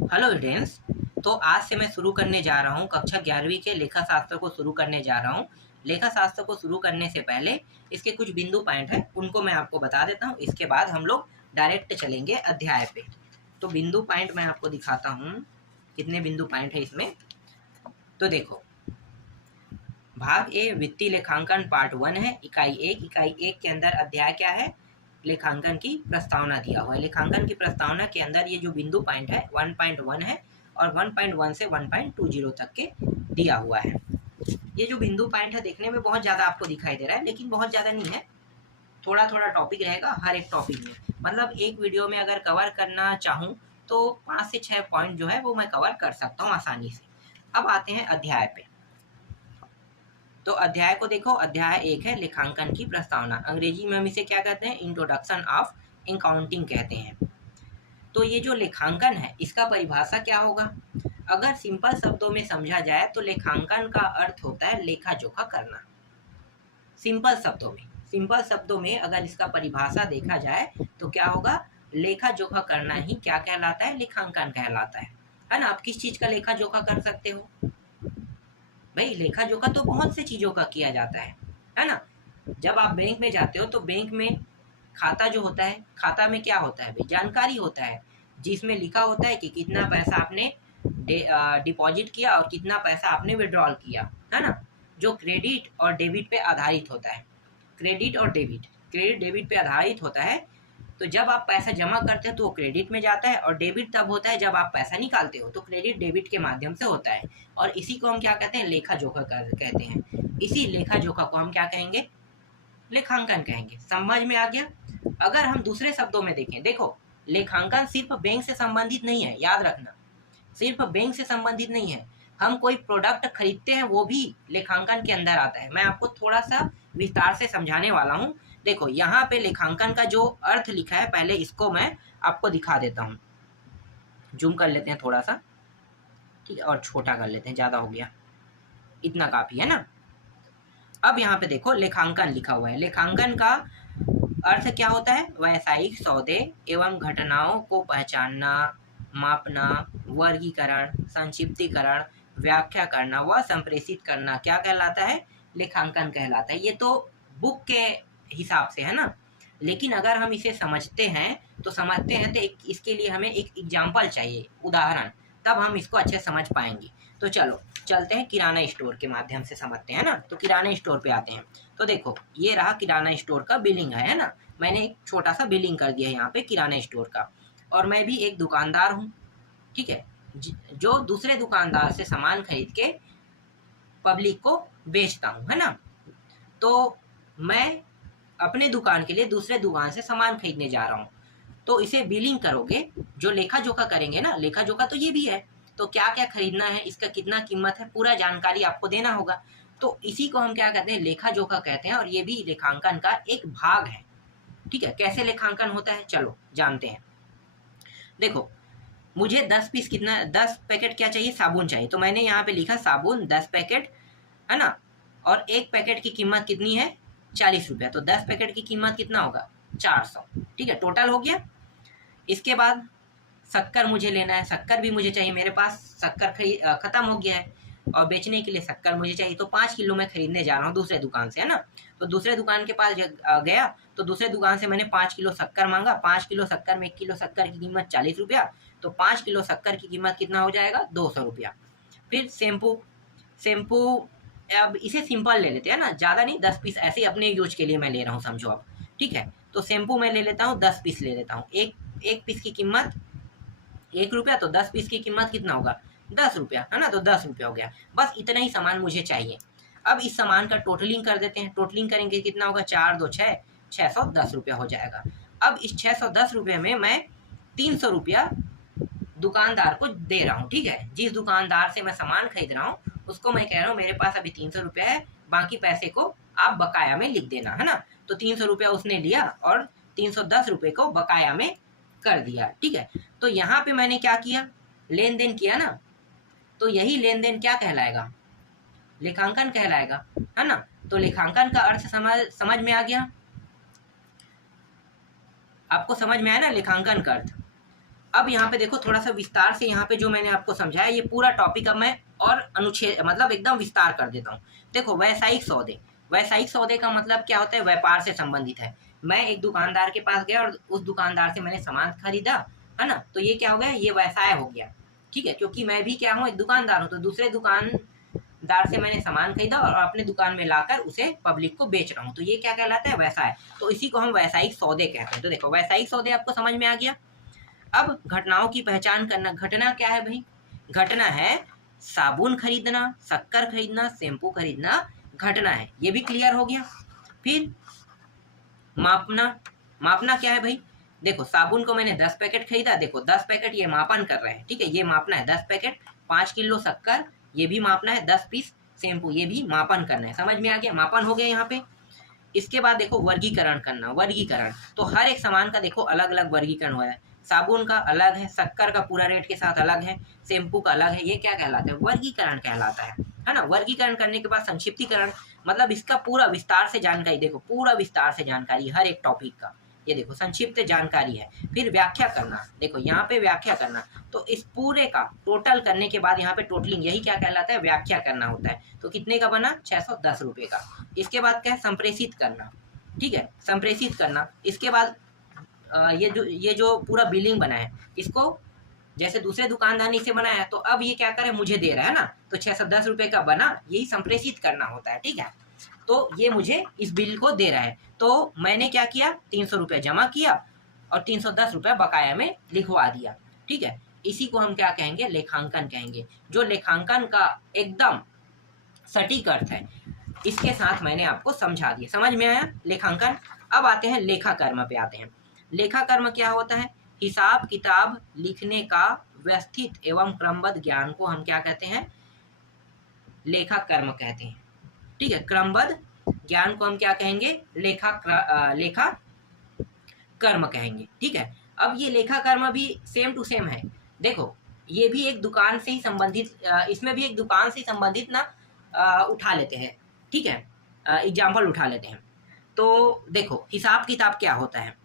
Hello students. तो आज से मैं शुरू करने जा रहा हूँ कक्षा 11वीं के लेखा शास्त्र को शुरू करने जा रहा हूँ। लेखा शास्त्र को शुरू करने से पहले इसके कुछ बिंदु पॉइंट हैं, उनको मैं आपको बता देता हूँ। इसके बाद हम लोग डायरेक्ट चलेंगे अध्याय पे। तो बिंदु पॉइंट मैं आपको दिखाता हूँ, कितने बिंदु पॉइंट है इसमें। तो देखो, भाग ए वित्तीय लेखांकन पार्ट 1 है, इकाई 1। इकाई 1 के अंदर अध्याय क्या है? लेखांकन की प्रस्तावना दिया हुआ है। लेखांकन की प्रस्तावना के अंदर ये जो बिंदु पॉइंट है 1.1 है और 1.1 से 1.20 तक के दिया हुआ है। ये जो बिंदु पॉइंट है देखने में बहुत ज़्यादा आपको दिखाई दे रहा है, लेकिन बहुत ज़्यादा नहीं है। थोड़ा थोड़ा टॉपिक रहेगा हर एक टॉपिक में। मतलब एक वीडियो में अगर कवर करना चाहूँ तो 5 से 6 पॉइंट जो है वो मैं कवर कर सकता हूँ आसानी से। अब आते हैं अध्याय पे। तो अध्याय को देखो, अध्याय 1 है लेखांकन की प्रस्तावना। अंग्रेजी में हम इसे क्या कहते हैं? इंट्रोडक्शन ऑफ अकाउंटिंग कहते हैं। तो ये जो लेखांकन है इसका परिभाषा क्या होगा? अगर सिंपल शब्दों में समझा जाए तो लेखांकन का अर्थ होता है लेखा जोखा करना। सिंपल शब्दों में अगर इसका परिभाषा देखा जाए तो क्या होगा? लेखा जोखा करना ही क्या कहलाता है? लेखांकन कहलाता है ना। आप किस चीज का लेखा जोखा कर सकते हो भाई? लेखा जोखा तो बहुत से चीजों का किया जाता है ना। जब आप बैंक में जाते हो तो बैंक में खाता जो होता है, खाता में क्या होता है भाई? जानकारी होता है, जिसमें लिखा होता है कि कितना पैसा आपने डिपॉजिट किया और कितना पैसा आपने विड्रॉल किया, है ना। जो क्रेडिट और डेबिट पे आधारित होता है। क्रेडिट डेबिट पे आधारित होता है। तो जब आप पैसा जमा करते हो तो वो क्रेडिट में जाता है, और डेबिट तब होता है जब आप पैसा निकालते हो, तो क्रेडिट डेबिट के माध्यम से होता है। और इसी को हम क्या कहते हैं? लेखा जोखा कहते हैं। इसी लेखा जोखा को हम क्या कहेंगे? लेखांकन कहेंगे। समझ में आ गया? अगर हम दूसरे शब्दों में देखें, देखो, लेखांकन सिर्फ बैंक से संबंधित नहीं है, याद रखना। सिर्फ बैंक से संबंधित नहीं है। हम कोई प्रोडक्ट खरीदते हैं वो भी लेखांकन के अंदर आता है। मैं आपको थोड़ा सा विस्तार से समझाने वाला हूँ। देखो, यहाँ पे लेखांकन का जो अर्थ लिखा है, पहले इसको मैं आपको दिखा देता हूँ। जूम कर लेते हैं थोड़ा सा, ठीक है, और छोटा कर लेते हैं, ज़्यादा हो गया, इतना काफ़ी है ना। अब यहाँ पे देखो लेखांकन लिखा हुआ है। लेखांकन का अर्थ क्या होता है? व्यावसायिक सौदे एवं घटनाओं को पहचानना, मापना, वर्गीकरण, संक्षिप्तीकरण, व्याख्या करना व संप्रेषित करना क्या कहलाता है? लेखांकन कहलाता है। ये तो बुक के हिसाब से है ना, लेकिन अगर हम इसे समझते हैं तो इसके लिए हमें एक एग्जाम्पल चाहिए, उदाहरण, तब हम इसको अच्छे समझ पाएंगे। तो चलो चलते हैं किराना स्टोर के माध्यम से समझते हैं ना। तो किराना स्टोर पे आते हैं। तो देखो, ये रहा किराना स्टोर का बिलिंग है ना। मैंने एक छोटा सा बिलिंग कर दिया यहाँ पे किराना स्टोर का, और मैं भी एक दुकानदार हूँ, ठीक है, जो दूसरे दुकानदार से सामान खरीद के पब्लिक को बेचता हूँ, है ना। तो मैं अपने दुकान के लिए दूसरे दुकान से सामान खरीदने जा रहा हूँ, तो इसे बिलिंग करोगे। जो लेखा जोखा करेंगे ना, लेखा जोखा तो ये भी है। तो क्या क्या खरीदना है, इसका कितना कीमत है, पूरा जानकारी आपको देना होगा। तो इसी को हम क्या कहते हैं? लेखा जोखा कहते हैं, और ये भी लेखांकन का एक भाग है, ठीक है। कैसे लेखांकन होता है, चलो जानते हैं। देखो, मुझे 10 पैकेट क्या चाहिए? साबुन चाहिए। तो मैंने यहाँ पे लिखा साबुन 10 पैकेट, है ना। और एक पैकेट की कीमत कितनी है? 40 रुपया। तो 10 पैकेट की कीमत कितना होगा? 400, ठीक है, टोटल हो गया। इसके बाद शक्कर मुझे लेना है, शक्कर भी मुझे चाहिए। मेरे पास शक्कर खत्म हो गया है और बेचने के लिए शक्कर मुझे चाहिए। तो 5 किलो मैं खरीदने जा रहा हूँ दूसरे दुकान से, है ना। तो दूसरे दुकान के पास गया, तो दूसरे दुकान से मैंने 5 किलो शक्कर मांगा। 5 किलो शक्कर में 1 किलो शक्कर की कीमत 40 रुपया। तो 5 किलो शक्कर की कीमत कितना हो जाएगा? 200 रुपया। फिर शैम्पू, अब इसे सिंपल ले लेते हैं ना, ज़्यादा नहीं, 10 पीस ऐसे ही अपने यूज के लिए मैं ले रहा हूँ, समझो आप, ठीक है। तो शैम्पू मैं ले लेता हूँ, 10 पीस ले लेता हूँ। एक पीस की कीमत 1 रुपया, तो 10 पीस की कीमत कितना होगा? 10 रुपया, है ना। तो 10 रुपया हो गया। बस इतना ही सामान मुझे चाहिए। अब इस सामान का टोटलिंग कर देते हैं। टोटलिंग करेंगे कितना होगा? 4 2 6, 610 रुपया हो जाएगा। अब इस 610 रुपये में मैं 300 रुपया दुकानदार को दे रहा हूँ, ठीक है। जिस दुकानदार से मैं सामान खरीद रहा हूँ उसको मैं कह रहा हूँ मेरे पास अभी 300 रुपया है, बाकी पैसे को आप बकाया में लिख देना, है ना। तो 300 रुपया उसने लिया और 310 रुपये को बकाया में कर दिया, ठीक है। तो यहाँ पे मैंने क्या किया? लेन देन किया ना। तो यही लेन देन क्या कहलाएगा? लेखांकन कहलाएगा, है ना। तो लेखांकन का अर्थ समझ में आ गया? आपको समझ में आया ना लेखांकन का अर्थ? अब यहाँ पे देखो थोड़ा सा विस्तार से, यहाँ पे जो मैंने आपको समझाया ये पूरा टॉपिक अब मैं और अनुच्छेद मतलब एकदम विस्तार कर देता हूँ। देखो व्यावसायिक सौदे, व्यावसायिक सौदे का मतलब क्या होता है, व्यापार से संबंधित है। मैं एक दुकानदार के पास गया और उस दुकानदार से मैंने सामान खरीदा, है ना, तो ये क्या हो गया, ये व्यवसाय हो गया, ठीक है, क्योंकि मैं भी क्या हूँ, एक दुकानदार हूँ, तो दूसरे दुकानदार से मैंने सामान खरीदा और अपने दुकान में लाकर उसे पब्लिक को बेच रहा हूँ, तो ये क्या कहलाता है, व्यवसाय। तो इसी को हम व्यावसायिक सौदे कहते हैं। तो देखो व्यावसायिक सौदे आपको समझ में आ गया। अब घटनाओं की पहचान करना। घटना क्या है भाई, घटना है साबुन खरीदना, शक्कर खरीदना, शैम्पू खरीदना घटना है, ये भी क्लियर हो गया। फिर मापना, मापना क्या है भाई, देखो साबुन को मैंने 10 पैकेट खरीदा, देखो 10 पैकेट ये मापन कर रहे हैं, ठीक है, ये मापना है 10 पैकेट, 5 किलो शक्कर ये भी मापना है, 10 पीस शैम्पू ये भी मापन करना है। समझ में आ गया, मापन हो गया यहाँ पे। इसके बाद देखो वर्गीकरण करना, वर्गीकरण, तो हर एक सामान का देखो अलग अलग वर्गीकरण हुआ है। साबुन का अलग है, शक्कर का पूरा रेट के साथ अलग है, शैम्पू का अलग है, ये क्या कहलाता है, वर्गीकरण कहलाता है ना। वर्गीकरण करने के बाद संक्षिप्तीकरण, मतलब इसका पूरा विस्तार से जानकारी, देखो पूरा विस्तार से जानकारी हर एक टॉपिक का, ये देखो संक्षिप्त जानकारी है। फिर व्याख्या करना, देखो यहाँ पे व्याख्या करना, तो इस पूरे का टोटल करने के बाद यहाँ पे टोटलिंग, यही क्या कहलाता है, व्याख्या करना होता है। तो कितने का बना, 610 रुपये का। इसके बाद क्या है, संप्रेषित करना, ठीक है, संप्रेषित करना। इसके बाद ये जो पूरा बिलिंग बना है, इसको जैसे दूसरे दुकानदार ने इसे बनाया, तो अब ये क्या करे, मुझे दे रहा है ना, तो 610 रुपये का बना, यही संप्रेषित करना होता है, ठीक है। तो ये मुझे इस बिल को दे रहा है, तो मैंने क्या किया, 300 रुपये जमा किया और 310 रुपये बकाया में लिखवा दिया, ठीक है। इसी को हम क्या कहेंगे, लेखांकन कहेंगे, जो लेखांकन का एकदम सटीक अर्थ है। इसके साथ मैंने आपको समझा दिया, समझ में आया लेखांकन। अब आते हैं लेखा कर्म पे आते हैं। लेखा कर्म क्या होता है, हिसाब किताब लिखने का व्यवस्थित एवं क्रमबद्ध ज्ञान को हम क्या कहते हैं, लेखा कर्म कहते हैं, ठीक है। क्रमबद्ध ज्ञान को हम क्या कहेंगे, लेखा कर्म कहेंगे, ठीक है। अब ये लेखा कर्म भी सेम टू सेम है, देखो ये भी एक दुकान से ही संबंधित, इसमें भी एक दुकान से संबंधित ना उठा लेते हैं, ठीक है, एग्जाम्पल उठा लेते हैं। तो देखो हिसाब किताब क्या होता है,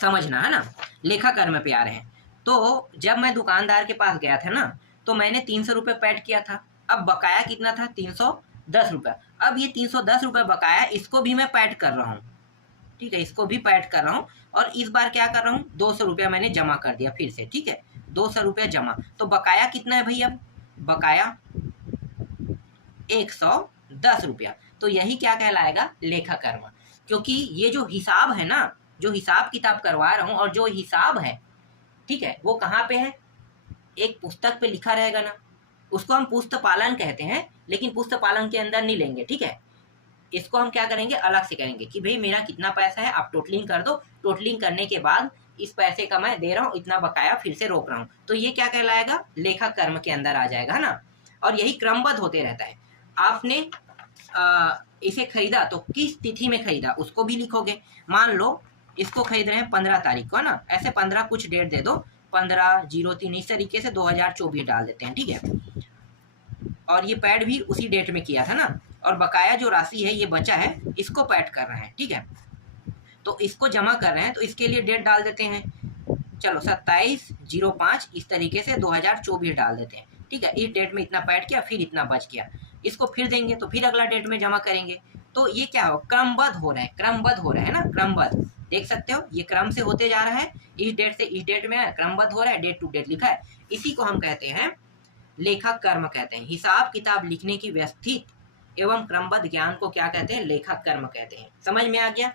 समझना है ना, लेखा कर्म पे आ रहे हैं। तो जब मैं दुकानदार के पास गया था ना, तो मैंने 300 रुपये पैड किया था, अब बकाया कितना था, 310 रुपये। अब ये 310 रुपये बकाया, इसको भी मैं पैड कर रहा हूँ, ठीक है, इसको भी पैड कर रहा हूँ, और इस बार क्या कर रहा हूँ, 200 रुपया मैंने जमा कर दिया फिर से, ठीक है, 200 रुपया जमा। तो बकाया कितना है भाई, अब बकाया 110 रुपया। तो यही क्या कहलाएगा, लेखा कर्म, क्योंकि ये जो हिसाब है ना, जो हिसाब किताब करवा रहा हूँ, और जो हिसाब है, ठीक है, वो कहाँ पे है, एक पुस्तक पे लिखा रहेगा ना, उसको हम पुस्तक पालन कहते हैं, लेकिन पुस्तक पालन के अंदर नहीं लेंगे, ठीक है। इसको हम क्या करेंगे, अलग से करेंगे कि भाई मेरा कितना पैसा है, आप टोटलिंग कर दो, टोटलिंग करने के बाद इस पैसे का मैं दे रहा हूँ, इतना बकाया फिर से रोक रहा हूँ, तो ये क्या कहलाएगा, लेखा कर्म के अंदर आ जाएगा, है ना। और यही क्रमबद्ध होते रहता है। आपने इसे खरीदा तो किस तिथि में खरीदा उसको भी लिखोगे। मान लो इसको खरीद रहे हैं 15 तारीख को, है ना, ऐसे 15 कुछ डेट दे दो, 15/03, इस तरीके से 2024 डाल देते हैं, ठीक है। और ये पैड भी उसी डेट में किया था ना, और बकाया जो राशि है ये बचा है, इसको पैड कर रहे हैं, ठीक है। तो इसको जमा कर रहे हैं, तो इसके लिए डेट डाल देते हैं, चलो 27/05, इस तरीके से 2024 डाल देते हैं, ठीक है। इस डेट में इतना पैड किया, फिर इतना बच गया, इसको फिर देंगे, तो फिर अगला डेट में जमा करेंगे। तो ये क्या हो, क्रमबद्ध हो रहा है, क्रमबद्ध हो रहा है ना, क्रमबद्ध, देख सकते हो ये क्रम से होते जा रहा है, इस डेट से इस डेट में क्रमबद्ध हो रहा है, डेट टू डेट लिखा है। इसी को हम कहते हैं लेखा कर्म कहते हैं। हिसाब किताब लिखने की व्यवस्थित एवं क्रमबद्ध ज्ञान को क्या कहते हैं, लेखा कर्म कहते हैं। समझ में आ गया।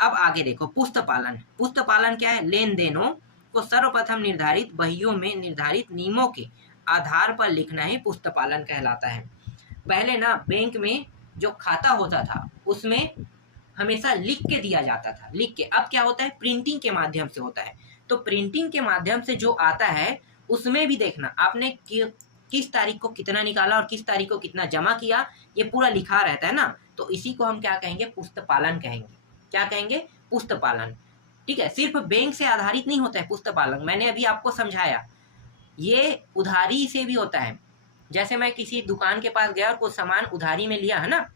अब आगे देखो पुस्तक पालन। पुस्तक पालन क्या है, लेन देनों को सर्वप्रथम निर्धारित बहियों में निर्धारित नियमों के आधार पर लिखना ही पुस्तक पालन कहलाता है। पहले ना बैंक में जो खाता होता था उसमें हमेशा लिख के दिया जाता था, लिख के। अब क्या होता है, प्रिंटिंग के माध्यम से होता है। तो प्रिंटिंग के माध्यम से जो आता है उसमें भी देखना आपने किस तारीख को कितना निकाला और किस तारीख को कितना जमा किया, ये पूरा लिखा रहता है ना। तो इसी को हम क्या कहेंगे, पुस्तक पालन कहेंगे। क्या कहेंगे, पुस्तक पालन, ठीक है। सिर्फ बैंक से आधारित नहीं होता है पुस्तक पालन, मैंने अभी आपको समझाया, ये उधारी से भी होता है। जैसे मैं किसी दुकान के पास गया और कुछ सामान उधारी में लिया, है ना,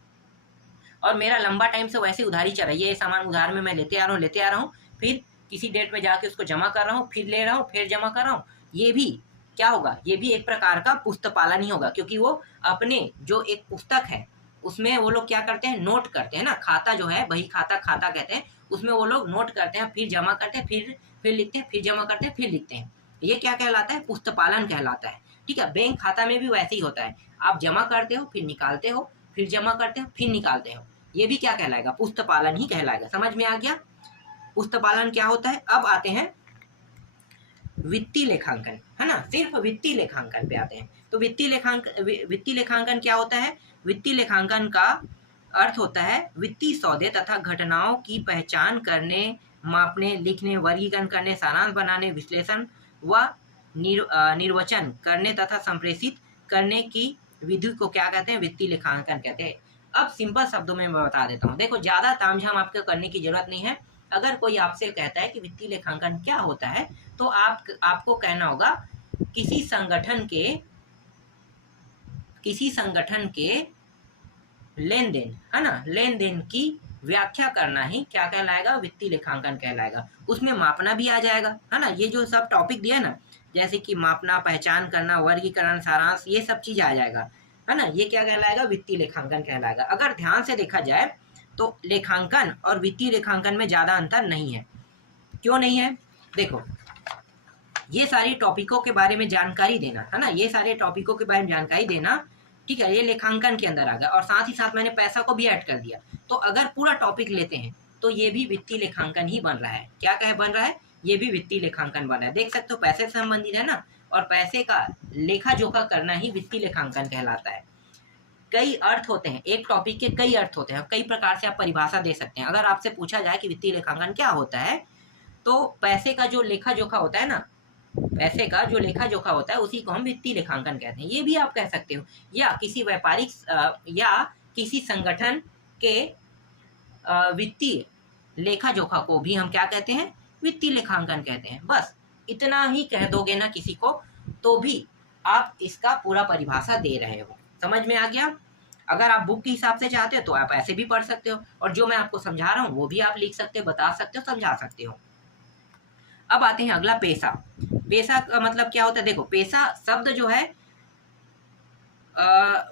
और मेरा लंबा टाइम से वैसे उधारी चल रही है, ये सामान उधार में मैं लेते आ रहा हूँ, फिर किसी डेट में जाके उसको जमा कर रहा हूँ, फिर ले रहा हूँ, फिर जमा कर रहा हूँ, ये भी क्या होगा, ये भी एक प्रकार का पुस्तपालन ही होगा, क्योंकि वो अपने जो एक पुस्तक है उसमें वो लोग क्या करते हैं, नोट करते हैं ना, खाता जो है बही खाता खाता कहते हैं, उसमें वो लोग नोट करते हैं, फिर जमा करते हैं, फिर लिखते हैं, फिर जमा करते हैं, फिर लिखते हैं। ये क्या कहलाता है, पुस्तपालन कहलाता है। ठीक है, बैंक खाता में भी वैसे ही होता है, आप जमा करते हो, फिर निकालते हो, फिर जमा करते हो, फिर निकालते हो, ये भी क्या कहलाएगा, पुस्तपालन ही कहलाएगा। समझ में आ गया पुस्तपालन क्या होता है। अब आते हैं वित्तीय लेखांकन, है ना, सिर्फ वित्तीय लेखांकन पे आते हैं। तो वित्तीय लेखांकन क्या होता है। वित्तीय लेखांकन का अर्थ होता है वित्तीय सौदे तथा घटनाओं की पहचान करने, मापने, लिखने, वर्गीकरण करने, सारांश बनाने, विश्लेषण व निर्वचन करने तथा संप्रेषित करने की विधि को क्या कहते हैं, वित्तीय लेखांकन कहते हैं। अब सिंपल शब्दों में मैं बता देता हूँ। देखो, ज़्यादा तामझाम आपको करने की जरूरत नहीं है। अगर कोई आपसे कहता है कि वित्तीय लेखांकन क्या होता है, तो आपको कहना होगा किसी संगठन के लेन देन, है ना, लेन देन की व्याख्या करना ही क्या कहलाएगा, वित्तीय लेखांकन कहलाएगा। उसमें मापना भी आ जाएगा, है ना, ये जो सब टॉपिक दिया ना, जैसे कि मापना, पहचान करना, वर्गीकरण, सारांश, ये सब चीज आ जाएगा, है ना, ये क्या कहलाएगा, वित्तीय लेखांकन कहलाएगा। अगर ध्यान से देखा जाए तो लेखांकन और वित्तीय लेखांकन में ज्यादा अंतर नहीं है। क्यों नहीं है, देखो, ये सारी टॉपिकों के बारे में जानकारी देना, है ना, ये सारे टॉपिकों के बारे में जानकारी देना, ठीक है, ये लेखांकन के अंदर आ गया। और साथ ही साथ मैंने पैसा को भी ऐड कर दिया। तो अगर पूरा टॉपिक लेते हैं तो ये भी वित्तीय लेखांकन ही बन रहा है। क्या कहे बन रहा है, ये भी वित्तीय लेखांकन बन रहा है। देख सकते हो, पैसे से संबंधित है ना, और पैसे का लेखा जोखा करना ही वित्तीय लेखांकन कहलाता है। कई अर्थ होते हैं, एक टॉपिक के कई अर्थ होते हैं, कई प्रकार से आप परिभाषा दे सकते हैं। अगर आपसे पूछा जाए कि वित्तीय लेखांकन क्या होता है, तो पैसे का जो लेखा जोखा होता है ना, पैसे का जो लेखा जोखा होता है, उसी को हम वित्तीय लेखांकन कहते हैं। ये भी आप कह सकते हो। या किसी व्यापारिक या किसी संगठन के वित्तीय लेखा जोखा को भी हम क्या कहते हैं, वित्तीय लेखांकन कहते हैं। बस इतना ही कह दोगे ना किसी को, तो भी आप इसका पूरा परिभाषा दे रहे हो। समझ में आ गया। अगर आप बुक के हिसाब से चाहते हो तो आप ऐसे भी पढ़ सकते हो, और जो मैं आपको समझा रहा हूँ वो भी आप लिख सकते हो, बता सकते हो, समझा सकते हो। अब आते हैं अगला, पैसा। पैसा का मतलब क्या होता है। देखो, पैसा शब्द जो है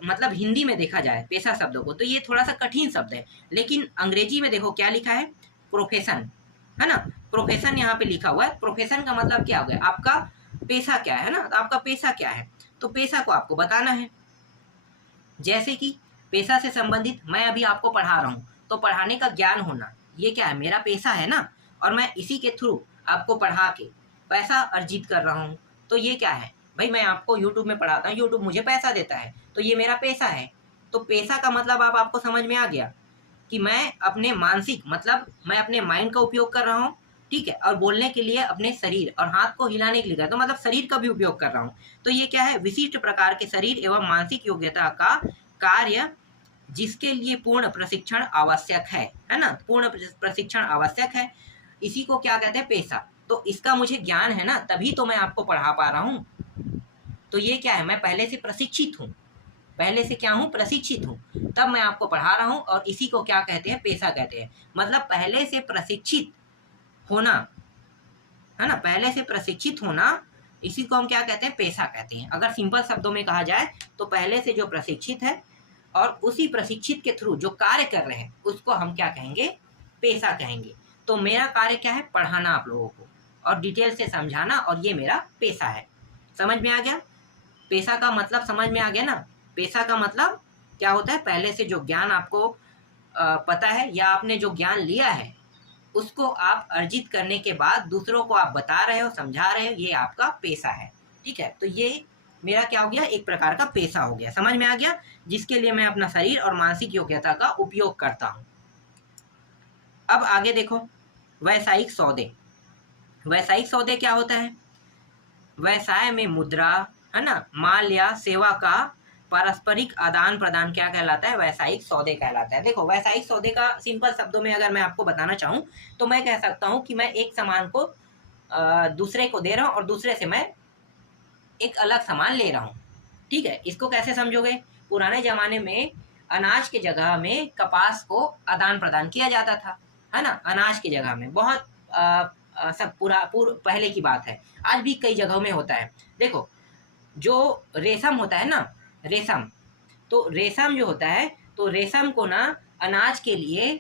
मतलब हिंदी में देखा जाए पैसा शब्द को, तो ये थोड़ा सा कठिन शब्द है। लेकिन अंग्रेजी में देखो क्या लिखा है, प्रोफेशन, है ना, प्रोफेशन यहाँ पे लिखा हुआ है। प्रोफेशन का मतलब क्या हो गया, आपका पैसा क्या है ना, तो आपका पैसा क्या है, तो पैसा को आपको बताना है। जैसे कि पैसा से संबंधित मैं अभी आपको पढ़ा रहा हूँ, तो पढ़ाने का ज्ञान होना, ये क्या है, मेरा पैसा है ना, और मैं इसी के थ्रू आपको पढ़ा के पैसा अर्जित कर रहा हूँ। तो ये क्या है भाई, मैं आपको यूट्यूब में पढ़ाता हूँ, यूट्यूब मुझे पैसा देता है, तो ये मेरा पैसा है। तो पैसा का मतलब आपको समझ में आ गया कि मैं अपने मानसिक, मतलब मैं अपने माइंड का उपयोग कर रहा हूँ, ठीक है, और बोलने के लिए अपने शरीर और हाथ को हिलाने के लिए, तो मतलब शरीर का भी उपयोग कर रहा हूँ। तो ये क्या है, विशिष्ट प्रकार के शरीर एवं मानसिक योग्यता का कार्य जिसके लिए पूर्ण प्रशिक्षण आवश्यक है ना, पूर्ण प्रशिक्षण आवश्यक है, इसी को क्या कहते हैं, पैसा। तो इसका मुझे ज्ञान है ना, तभी तो मैं आपको पढ़ा पा रहा हूँ। तो ये क्या है, मैं पहले से प्रशिक्षित हूँ, पहले से क्या हूँ, प्रशिक्षित हूँ, तब मैं आपको पढ़ा रहा हूँ, और इसी को क्या कहते हैं, पैसा कहते हैं। मतलब पहले से प्रशिक्षित होना, है ना, पहले से प्रशिक्षित होना, इसी को हम क्या कहते हैं, पैसा कहते हैं। अगर सिंपल शब्दों में कहा जाए तो पहले से जो प्रशिक्षित है और उसी प्रशिक्षित के थ्रू जो कार्य कर रहे हैं, उसको हम क्या कहेंगे, पैसा कहेंगे। तो मेरा कार्य क्या है, पढ़ाना आप लोगों को और डिटेल से समझाना, और ये मेरा पैसा है। समझ में आ गया, पैसा का मतलब समझ में आ गया ना। पैसा का मतलब क्या होता है, पहले से जो ज्ञान आपको पता है, या आपने जो ज्ञान लिया है उसको आप अर्जित करने के बाद दूसरों को आप बता रहे हो, समझा रहे हो, ये आपका पैसा है। ठीक है, तो ये मेरा क्या हो गया, एक प्रकार का पैसा हो गया। समझ में आ गया, जिसके लिए मैं अपना शरीर और मानसिक योग्यता का उपयोग करता हूँ। अब आगे देखो, वैसायिक सौदे। वैसायिक सौदे क्या होता है, व्यवसाय में मुद्रा, है ना, माल या सेवा का पारस्परिक आदान प्रदान क्या कहलाता है, वैसायिक सौदे कहलाता है। देखो, वैसायिक सौदे का सिंपल शब्दों में अगर मैं आपको बताना चाहूँ तो मैं कह सकता हूँ कि मैं एक सामान को दूसरे को दे रहा हूँ और दूसरे से मैं एक अलग सामान ले रहा हूँ। ठीक है, इसको कैसे समझोगे, पुराने जमाने में अनाज के जगह में कपास को आदान प्रदान किया जाता था, है ना, अनाज की जगह में बहुत सब पहले की बात है, आज भी कई जगहों में होता है। देखो जो रेशम होता है ना, रेशम, तो रेशम जो होता है, तो रेशम को ना अनाज के लिए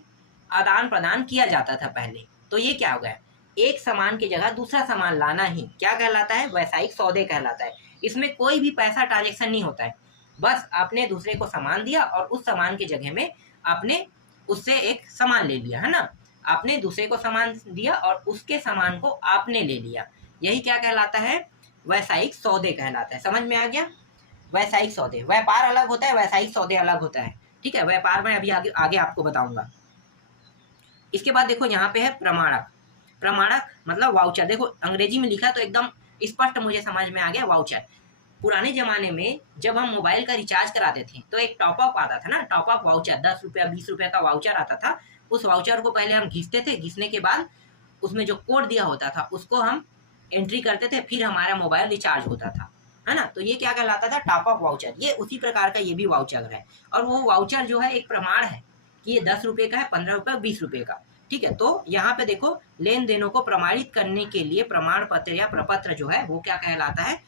आदान प्रदान किया जाता था पहले। तो ये क्या हो गया, एक सामान की जगह दूसरा सामान लाना ही क्या कहलाता है, वैसायिक सौदे कहलाता है। इसमें कोई भी पैसा ट्रांजेक्शन नहीं होता है, बस आपने दूसरे को सामान दिया और उस सामान के जगह में आपने उससे एक सामान ले लिया, है ना। आपने दूसरे को सामान दिया और उसके सामान को आपने ले लिया, यही क्या कहलाता है, वैसायिक सौदे कहलाता है। समझ में आ गया। वैसायिक सौदे, व्यापार अलग होता है, वैसायिक सौदे अलग होता है। ठीक है, व्यापार में अभी आगे आपको बताऊंगा। इसके बाद देखो यहाँ पे है प्रमाणक। प्रमाणक मतलब वाउचर। देखो अंग्रेजी में लिखा तो एकदम स्पष्ट मुझे समझ में आ गया, वाउचर। पुराने जमाने में जब हम मोबाइल का रिचार्ज कराते थे तो एक टॉपअप आता था ना, टॉपअप वाउचर, 10 रुपया 20 रुपया का वाउचर आता था। उस वाउचर को पहले हम घिसते थे, घिसने के बाद उसमें जो कोड दिया होता था उसको हम एंट्री करते थे, फिर हमारा मोबाइल रिचार्ज होता था, है ना। तो ये क्या कहलाता था, टॉपअप वाउचर। ये उसी प्रकार का ये भी वाउचर है, और वो वाउचर जो है एक प्रमाण है कि ये 10 रुपये का है, 15 रुपये, 20 रुपये का। ठीक है, तो यहाँ पे देखो लेन देनों को प्रमाणित करने के लिए प्रमाण पत्र या प्रपत्र जो है वो क्या कहलाता है,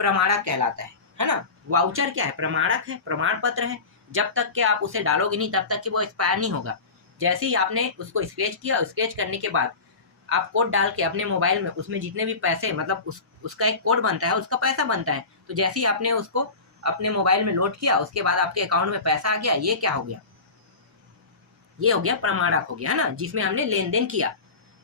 प्रमाणक कहलाता है ना। वाउचर क्या है, प्रमाणक है, प्रमाण पत्र है। जब तक कि आप उसे डालोगे नहीं तब तक कि वो एक्सपायर नहीं होगा। जैसे ही आपने उसको स्क्रैच किया, स्क्रैच करने के बाद आप कोड डाल के अपने मोबाइल में उसमें जितने भी पैसे, मतलब उसका एक कोड बनता है, उसका पैसा बनता है। तो जैसे ही आपने उसको अपने मोबाइल में लोड किया, उसके बाद आपके अकाउंट में पैसा आ गया, ये क्या हो गया, ये हो गया प्रमाणक हो गया, है ना, जिसमें हमने लेन देन किया।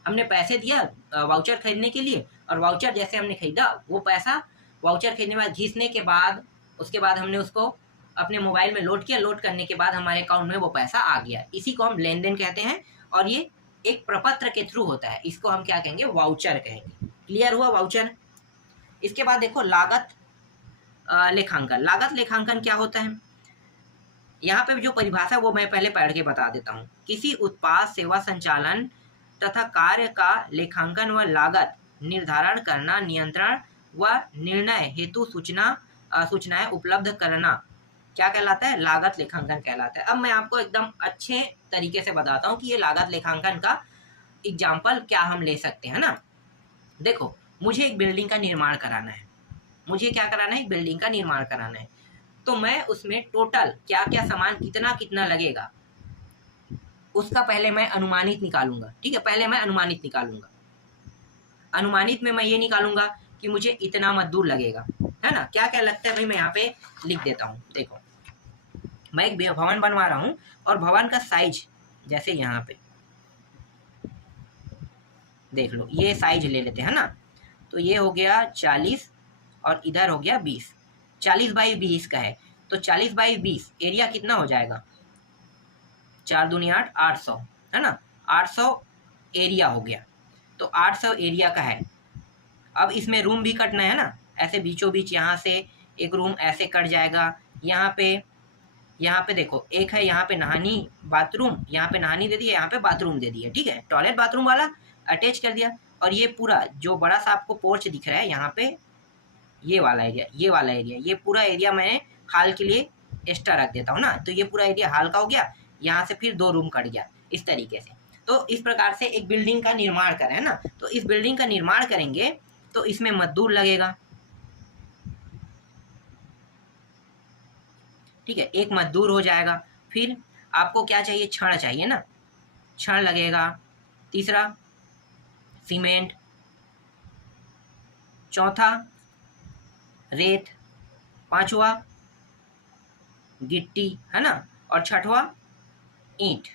हमने पैसे दिया वाउचर खरीदने के लिए, और वाउचर जैसे हमने खरीदा, वो पैसा वाउचर खरीदने के बाद घिसने के बाद उसके बाद हमने उसको अपने मोबाइल में लोड किया, लोड करने के बाद हमारे अकाउंट में वो पैसा आ गया। इसी को हम लेन देन कहते हैं, और ये एक प्रपत्र के थ्रू होता है। इसको हम क्या कहेंगे, वाउचर कहेंगे। क्लियर हुआ वाउचर। इसके बाद देखो लागत लेखांकन। लागत लेखांकन क्या होता है, यहाँ पे जो परिभाषा वो मैं पहले पढ़ के बता देता हूँ। किसी उत्पाद सेवा संचालन तथा कार्य का लेखांकन व लागत निर्धारण करना, नियंत्रण व निर्णय हेतु सूचनाएं उपलब्ध करना क्या कहलाता है, लागत लेखांकन कहलाता है। अब मैं आपको एकदम अच्छे तरीके से बताता हूँ कि ये लागत लेखांकन का एग्जाम्पल क्या हम ले सकते हैं ना। देखो मुझे एक बिल्डिंग का निर्माण कराना है, मुझे क्या कराना है, एक बिल्डिंग का निर्माण कराना है। तो मैं उसमें टोटल क्या क्या सामान कितना कितना लगेगा उसका पहले मैं अनुमानित निकालूंगा। ठीक है, पहले मैं अनुमानित निकालूंगा। अनुमानित में मैं ये निकालूंगा कि मुझे इतना मजदूर लगेगा, है ना। क्या क्या लगता है भाई, मैं यहाँ पे लिख देता हूँ। देखो मैं एक भवन बनवा रहा हूँ, और भवन का साइज जैसे यहाँ पे देख लो, ये साइज ले लेते हैं ना। तो ये हो गया 40 और इधर हो गया 20। 40 बाई 20 का है, तो 40 बाई 20 एरिया कितना हो जाएगा, 4 दूनी 8, 800, है ना। 800 एरिया हो गया, तो 800 एरिया का है। अब इसमें रूम भी कटना है ना, ऐसे बीचों बीच यहाँ से एक रूम ऐसे कट जाएगा। यहाँ पे देखो एक है, यहाँ पे नहानी बाथरूम, यहाँ पे नहानी दे दिया, यहाँ पे बाथरूम दे दिया। ठीक है, टॉयलेट बाथरूम वाला अटैच कर दिया। और ये पूरा जो बड़ा सा आपको पोर्च दिख रहा है यहाँ पे, ये वाला एरिया, ये वाला एरिया, ये पूरा एरिया मैं हाल के लिए एक्स्ट्रा रख देता हूँ ना। तो ये पूरा एरिया हाल का हो गया, यहाँ से फिर 2 रूम कट गया इस तरीके से। तो इस प्रकार से एक बिल्डिंग का निर्माण करें, है ना। तो इस बिल्डिंग का निर्माण करेंगे तो इसमें मजदूर लगेगा। ठीक है, एक मजदूर हो जाएगा। फिर आपको क्या चाहिए, छड़ चाहिए ना, छड़ लगेगा। तीसरा सीमेंट, चौथा रेत, पांचवा गिट्टी, है ना, और छठवा ईंट।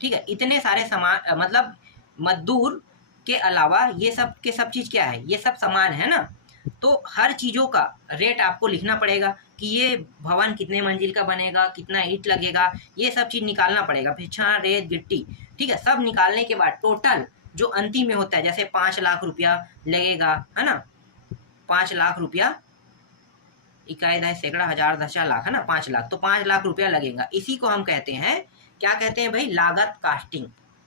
ठीक है, इतने सारे सामान, मतलब मजदूर के अलावा ये सब के सब चीज़ क्या है, ये सब सामान है ना। तो हर चीज़ों का रेट आपको लिखना पड़ेगा कि ये भवन कितने मंजिल का बनेगा, कितना ईंट लगेगा, ये सब चीज़ निकालना पड़ेगा। फिर छड़, रेत, गिट्टी, ठीक है, सब निकालने के बाद टोटल जो अंतिम में होता है, जैसे 5 लाख रुपया लगेगा, है ना। 5 लाख रुपया, इकाई, दहाई, सैकड़ा, हजार, दशा, लाख, है ना, 5 लाख। तो 5 लाख रुपया लगेगा। इसी को हम कहते हैं, क्या कहते हैं भाई, लागत कास्टिंग,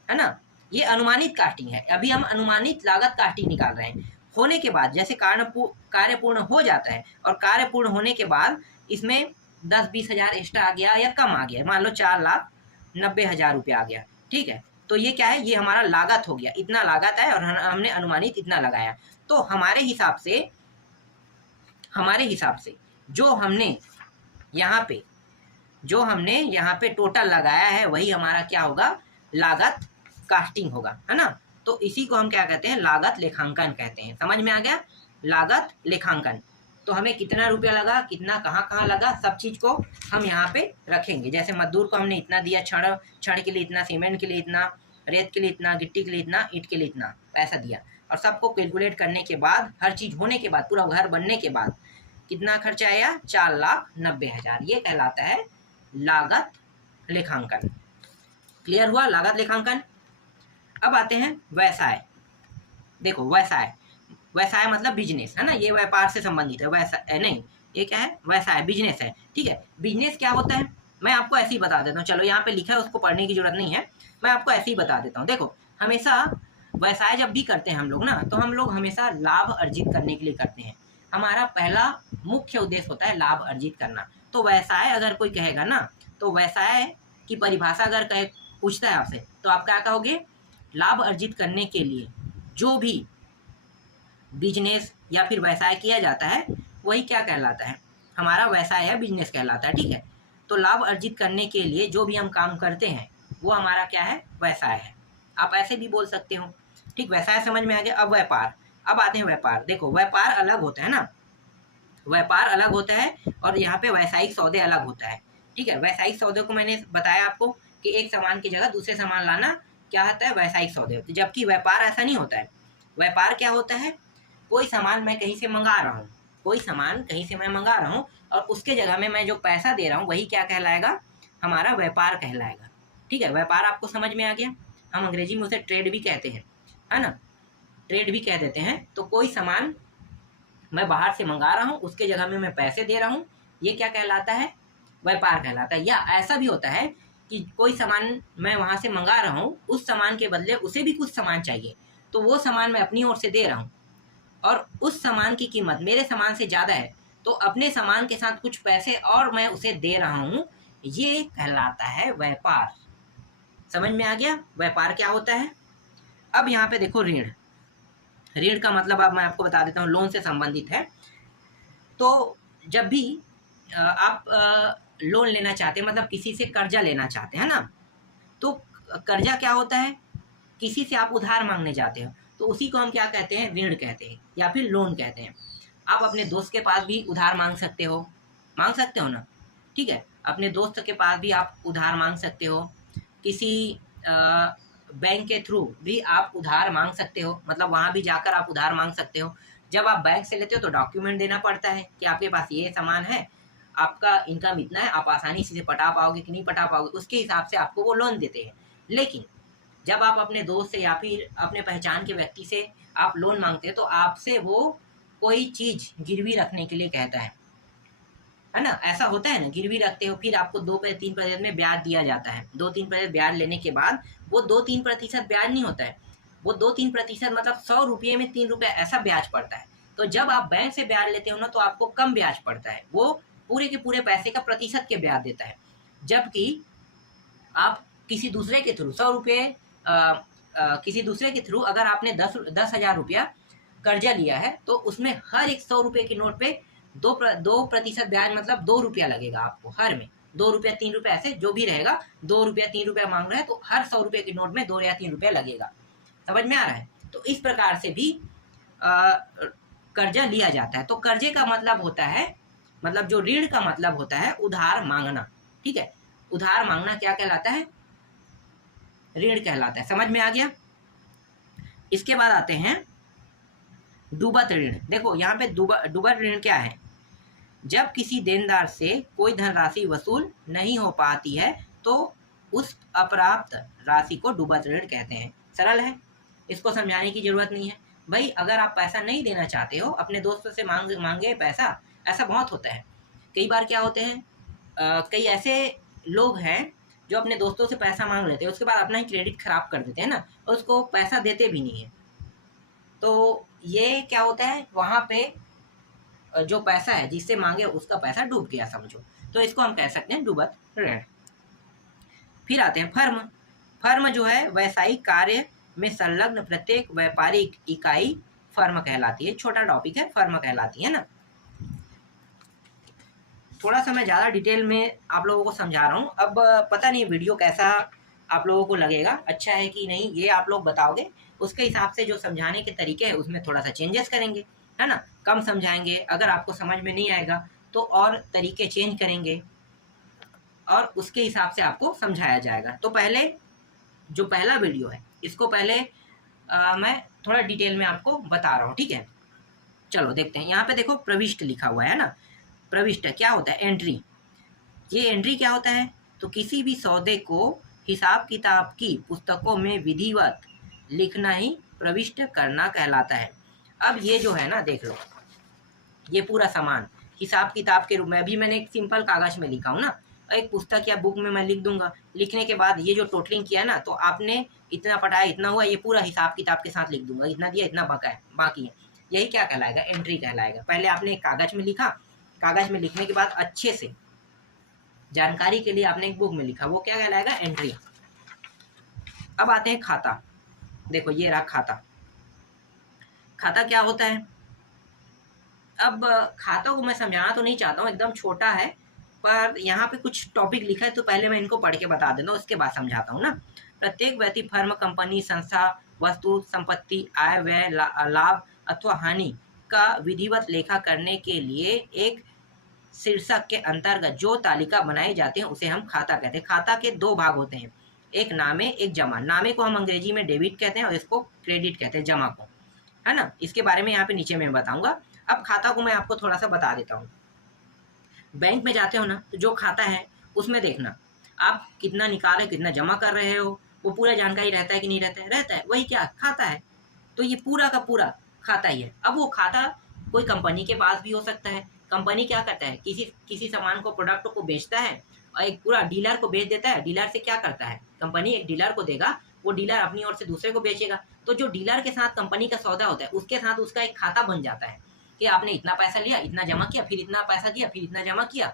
है ना। ये अनुमानित कास्टिंग है। अभी हम अनुमानित लागत कास्टिंग निकाल रहे हैं। होने के बाद जैसे कार्य पूर्ण हो जाता है, और कार्य पूर्ण होने के बाद इसमें 10-20 हज़ार एक्स्ट्रा आ गया या कम आ गया, मान लो 4,90,000 रुपया आ गया। ठीक है, तो ये क्या है, ये हमारा लागत हो गया, इतना लागत है और हमने अनुमानित इतना लगाया। तो हमारे हिसाब से जो हमने यहाँ पे टोटल लगाया है वही हमारा क्या होगा, लागत कास्टिंग होगा, है ना। तो इसी को हम क्या कहते हैं, लागत लेखांकन कहते हैं। समझ में आ गया, लागत लेखांकन। तो हमें कितना रुपया लगा, कितना कहाँ लगा, सब चीज को हम यहाँ पे रखेंगे। जैसे मजदूर को हमने इतना दिया, छड़ के लिए इतना, सीमेंट के लिए इतना, रेत के लिए इतना, गिट्टी के लिए इतना, ईंट के लिए इतना पैसा दिया, और सबको कैलकुलेट करने के बाद, हर चीज होने के बाद, पूरा घर बनने के बाद कितना खर्चा आया, 4,90,000। ये कहलाता है लागत लेखांकन। क्लियर हुआ लागत लेखांकन। अब आते हैं व्यवसाय। देखो व्यवसाय मतलब बिजनेस, है ना, ये व्यापार से संबंधित है। व्यवसाय नहीं, ये क्या है, व्यवसाय, बिजनेस है, ठीक है। बिजनेस क्या होता है, मैं आपको ऐसे ही बता देता हूँ। चलो यहाँ पे लिखा है, उसको पढ़ने की जरूरत नहीं है, मैं आपको ऐसे ही बता देता हूँ। देखो, हमेशा व्यवसाय जब भी करते हैं हम लोग ना, तो हम लोग हमेशा लाभ अर्जित करने के लिए करते हैं। हमारा पहला मुख्य उद्देश्य होता है लाभ अर्जित करना। तो व्यवसाय अगर कोई कहेगा ना, तो व्यवसाय की परिभाषा अगर पूछता है आपसे, तो आप क्या कहोगे, लाभ अर्जित करने के लिए जो भी बिजनेस या फिर व्यवसाय किया जाता है वही क्या कहलाता है, हमारा व्यवसाय है, बिजनेस कहलाता है, ठीक है। तो लाभ अर्जित करने के लिए जो भी हम काम करते हैं वो हमारा क्या है, व्यवसाय है। आप ऐसे भी बोल सकते हो, ठीक। व्यवसाय समझ में आ गया। अब व्यापार, अब आते हैं व्यापार। देखो, व्यापार अलग होता है ना, व्यापार अलग होता है, और यहाँ पे व्यावसायिक सौदे अलग होता है, ठीक है। व्यावसायिक सौदे को मैंने बताया आपको कि एक सामान की जगह दूसरे सामान लाना क्या होता है, व्यावसायिक सौदे होते हैं। जबकि व्यापार ऐसा नहीं होता है। व्यापार क्या होता है, कोई सामान मैं कहीं से मंगा रहा हूँ, कोई सामान कहीं से मैं मंगा रहा हूँ, और उसके जगह में मैं जो पैसा दे रहा हूँ वही क्या कहलाएगा, हमारा व्यापार कहलाएगा, ठीक है। व्यापार आपको समझ में आ गया। हम अंग्रेजी में उसे ट्रेड भी कहते हैं, है ना, ट्रेड भी कह देते हैं। तो कोई सामान मैं बाहर से मंगा रहा हूँ, उसके जगह में मैं पैसे दे रहा हूँ, ये क्या कहलाता है, व्यापार कहलाता है। या ऐसा भी होता है कि कोई सामान मैं वहाँ से मंगा रहा हूँ, उस सामान के बदले उसे भी कुछ सामान चाहिए, तो वो सामान मैं अपनी ओर से दे रहा हूँ, और उस सामान की कीमत मेरे सामान से ज़्यादा है, तो अपने सामान के साथ कुछ पैसे और मैं उसे दे रहा हूँ, ये कहलाता है व्यापार। समझ में आ गया व्यापार क्या होता है। अब यहाँ पे देखो, ऋण। ऋण का मतलब अब मैं आपको बता देता हूँ, लोन से संबंधित है। तो जब भी आप लोन लेना चाहते हैं, मतलब किसी से कर्जा लेना चाहते हैं ना, तो कर्जा क्या होता है, किसी से आप उधार मांगने जाते हो, तो उसी को हम क्या कहते हैं, ऋण कहते हैं या फिर लोन कहते हैं। आप अपने दोस्त के पास भी उधार मांग सकते हो ना, ठीक है। अपने दोस्त के पास भी आप उधार मांग सकते हो, किसी बैंक के थ्रू भी आप उधार मांग सकते हो, मतलब वहाँ भी जाकर आप उधार मांग सकते हो। जब आप बैंक से लेते हो तो डॉक्यूमेंट देना पड़ता है कि आपके पास ये सामान है, आपका इनकम इतना है, आप आसानी से पटा पाओगे कि नहीं पटा पाओगे, उसके हिसाब से आपको वो लोन देते हैं। लेकिन जब आप अपने दोस्त से या फिर अपने पहचान के व्यक्ति से आप लोन मांगते हैं, तो आपसे वो कोई चीज़ गिरवी रखने के लिए कहता है ना। ऐसा होता है ना, गिरवी रखते हो, फिर आपको 2-3% में ब्याज दिया जाता है। 2-3% ब्याज लेने के बाद वो 2-3% ब्याज नहीं होता है, वो 2-3% मतलब 100 रुपये में 3 रुपये ऐसा ब्याज पड़ता है। तो जब आप बैंक से ब्याज लेते हो ना, तो आपको कम ब्याज पड़ता है, वो पूरे के पूरे पैसे का प्रतिशत के ब्याज देता है। जबकि आप किसी दूसरे के थ्रू 100 रुपये किसी दूसरे के थ्रू अगर आपने 10,000 रुपया कर्जा लिया है, तो उसमें हर एक 100 रुपये की नोट पे 2% ब्याज, मतलब 2 रुपया लगेगा आपको हर में। 2 रुपया 3 रुपया ऐसे जो भी रहेगा, 2 रुपया 3 रुपया मांग रहे हैं, तो हर 100 रुपये की नोट में 2 या 3 रुपया लगेगा। समझ में आ रहा है। तो इस प्रकार से भी कर्जा लिया जाता है। तो कर्जे का मतलब होता है, मतलब जो ऋण का मतलब होता है उधार मांगना, ठीक है। उधार मांगना क्या कहलाता है, ऋण कहलाता है। समझ में आ गया। इसके बाद आते हैं डूबत ऋण। देखो यहाँ पे डूबत ऋण क्या है, जब किसी देनदार से कोई धनराशि वसूल नहीं हो पाती है, तो उस अप्राप्त राशि को डूबत ऋण कहते हैं। सरल है, इसको समझाने की जरूरत नहीं है। भाई अगर आप पैसा नहीं देना चाहते हो, अपने दोस्तों से मांगे पैसा, ऐसा बहुत होता है। कई बार क्या होते हैं, कई ऐसे लोग हैं जो अपने दोस्तों से पैसा मांग लेते हैं, उसके बाद अपना ही क्रेडिट खराब कर देते हैं ना, और उसको पैसा देते भी नहीं है। तो ये क्या होता है, वहाँ पे जो पैसा है जिससे मांगे उसका पैसा डूब गया समझो, तो इसको हम कह सकते हैं डूबत ऋण। फिर आते हैं फर्म। फर्म जो है व्यावसायिक कार्य में संलग्न प्रत्येक व्यापारिक इकाई फर्म कहलाती है। छोटा टॉपिक है, फर्म कहलाती है ना। थोड़ा सा मैं ज़्यादा डिटेल में आप लोगों को समझा रहा हूँ। अब पता नहीं वीडियो कैसा आप लोगों को लगेगा, अच्छा है कि नहीं, ये आप लोग बताओगे। उसके हिसाब से जो समझाने के तरीके हैं उसमें थोड़ा सा चेंजेस करेंगे, है ना। कम समझाएंगे, अगर आपको समझ में नहीं आएगा तो और तरीके चेंज करेंगे और उसके हिसाब से आपको समझाया जाएगा। तो पहले जो पहला वीडियो है इसको पहले मैं थोड़ा डिटेल में आपको बता रहा हूँ, ठीक है। चलो देखते हैं। यहाँ पे देखो प्रविष्ट लिखा हुआ है ना। प्रविष्ट क्या होता है? एंट्री। ये एंट्री क्या होता है? तो किसी भी सौदे को हिसाब किताब की पुस्तकों में विधिवत लिखना ही प्रविष्ट करना कहलाता है। अब ये जो है ना, देख लो, ये पूरा सामान हिसाब किताब के रूप में, अभी मैंने एक सिंपल कागज में लिखा हूँ ना, एक पुस्तक या बुक में मैं लिख दूंगा। लिखने के बाद ये जो टोटलिंग किया ना, तो आपने इतना पढ़ाया, इतना हुआ, ये पूरा हिसाब किताब के साथ लिख दूंगा, इतना दिया, इतना बका है, बाकी है। यही क्या कहलाएगा? एंट्री कहलाएगा। पहले आपने एक कागज में लिखा, कागज में लिखने के बाद अच्छे से जानकारी के लिए आपने एक बुक में लिखा, वो क्या कहलाएगा? एंट्री। अब आते हैं खाता। देखो ये रहा खाता। खाता क्या होता है? अब खाता को मैं समझाना तो नहीं चाहता हूँ, एकदम छोटा है, पर यहाँ पे कुछ टॉपिक लिखा है तो पहले मैं इनको पढ़ के बता देता हूँ, उसके बाद समझाता हूँ ना। प्रत्येक व्यक्ति, फर्म, कंपनी, संस्था, वस्तु, संपत्ति, आय, व्यय, लाभ अथवा हानि का विधिवत लेखा करने के लिए एक शीर्षक के अंतर्गत जो तालिका बनाई जाती है उसे हम खाता कहते हैं। खाता के दो भाग होते हैं, एक नामे, एक जमा। नामे को हम अंग्रेजी में डेबिट कहते हैं और इसको क्रेडिट कहते हैं, जमा को, है ना। इसके बारे में यहाँ पे नीचे मैं बताऊंगा। अब खाता को मैं आपको थोड़ा सा बता देता हूँ। बैंक में जाते हो ना, तो जो खाता है उसमें देखना आप कितना निकाल, कितना जमा कर रहे हो, वो पूरा जानकारी रहता है कि नहीं रहता है? रहता है, वही क्या खाता है। तो ये पूरा का पूरा खाता ही है। अब वो खाता कोई कंपनी के पास भी हो सकता है। कंपनी क्या करता है? किसी सामान को, प्रोडक्ट को बेचता है और एक पूरा डीलर को बेच देता है। डीलर से क्या करता है? कंपनी एक डीलर को देगा, वो डीलर अपनी ओर से दूसरे को बेचेगा। तो जो डीलर के साथ कंपनी का सौदा होता है, उसके साथ उसका एक खाता बन जाता है कि आपने इतना पैसा लिया, इतना जमा किया, फिर इतना पैसा दिया, फिर इतना जमा किया,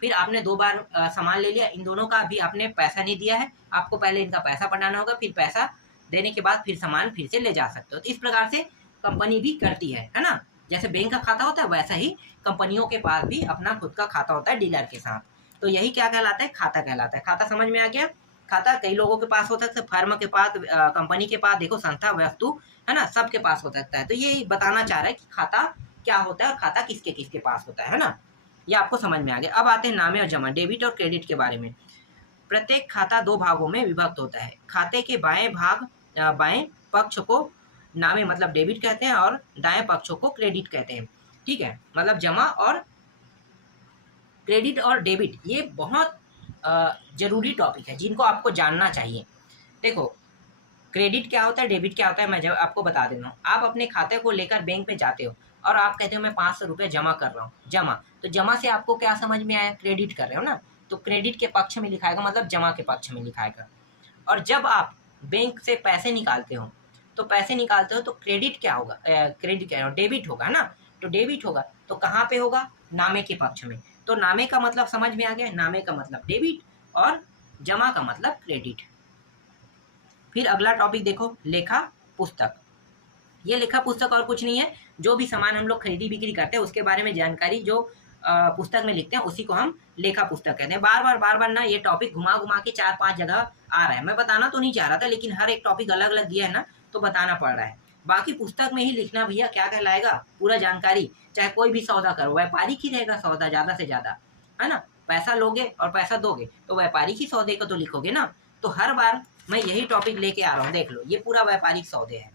फिर आपने 2 बार सामान ले लिया, इन दोनों का भी आपने पैसा नहीं दिया है, आपको पहले इनका पैसा पटाना होगा, फिर पैसा देने के बाद फिर सामान फिर से ले जा सकते हो। तो इस प्रकार से कंपनी भी करती है ना। जैसे बैंक का खाता होता है, वैसा ही कंपनियों के पास भी अपना खुद का खाता होता है डीलर के साथ। तो यही क्या कहलाता है? खाता कहलाता है। खाता समझ में आ गया? खाता कई लोगों के पास होता है, फर्म के पास, कंपनी के पास, देखो संस्था, वस्तु, है ना, सबके पास हो सकता है। तो ये बताना चाह रहा है कि खाता क्या होता है और खाता किसके किसके पास होता है ना। ये आपको समझ में आ गया। अब आते हैं नामे और जमा, डेबिट और क्रेडिट के बारे में। प्रत्येक खाता 2 भागों में विभक्त होता है। खाते के बाएं पक्ष को नामे मतलब डेबिट कहते हैं और दाएं पक्षों को क्रेडिट कहते हैं, ठीक है। मतलब जमा और क्रेडिट और डेबिट ये बहुत जरूरी टॉपिक है जिनको आपको जानना चाहिए। देखो क्रेडिट क्या होता है, डेबिट क्या होता है, मैं आपको बता देता हूँ। आप अपने खाते को लेकर बैंक में जाते हो और आप कहते हो मैं 500 रुपये जमा कर रहा हूँ। जमा, तो जमा से आपको क्या समझ में आया? क्रेडिट कर रहे हो ना, तो क्रेडिट के पक्ष में लिखाएगा, मतलब जमा के पक्ष में लिखाएगा। और जब आप बैंक से पैसे निकालते हो, तो पैसे निकालते हो तो क्रेडिट क्या होगा? क्रेडिट क्या होगा? डेबिट होगा ना। तो डेबिट होगा तो कहाँ पे होगा? नामे के पक्ष में। तो नामे का मतलब समझ में आ गया, नामे का मतलब डेबिट और जमा का मतलब क्रेडिट। फिर अगला टॉपिक देखो, लेखा पुस्तक। ये लेखा पुस्तक और कुछ नहीं है, जो भी सामान हम लोग खरीदी बिक्री करते हैं उसके बारे में जानकारी जो पुस्तक में लिखते हैं उसी को हम लेखा पुस्तक कहते हैं। बार बार ना ये टॉपिक घुमा घुमा के 4-5 जगह आ रहा है। मैं बताना तो नहीं चाह रहा था, लेकिन हर एक टॉपिक अलग अलग दिया है ना, तो बताना पड़ रहा है। बाकी पुस्तक में ही लिखना भैया क्या कहलाएगा? पूरा जानकारी। चाहे कोई भी सौदा करो, व्यापारिक ही रहेगा सौदा ज़्यादा से ज़्यादा, है ना। पैसा लोगे और पैसा दोगे तो व्यापारिक ही सौदे को तो लिखोगे ना। तो हर बार मैं यही टॉपिक लेके आ रहा हूँ। देख लो ये पूरा व्यापारिक सौदे है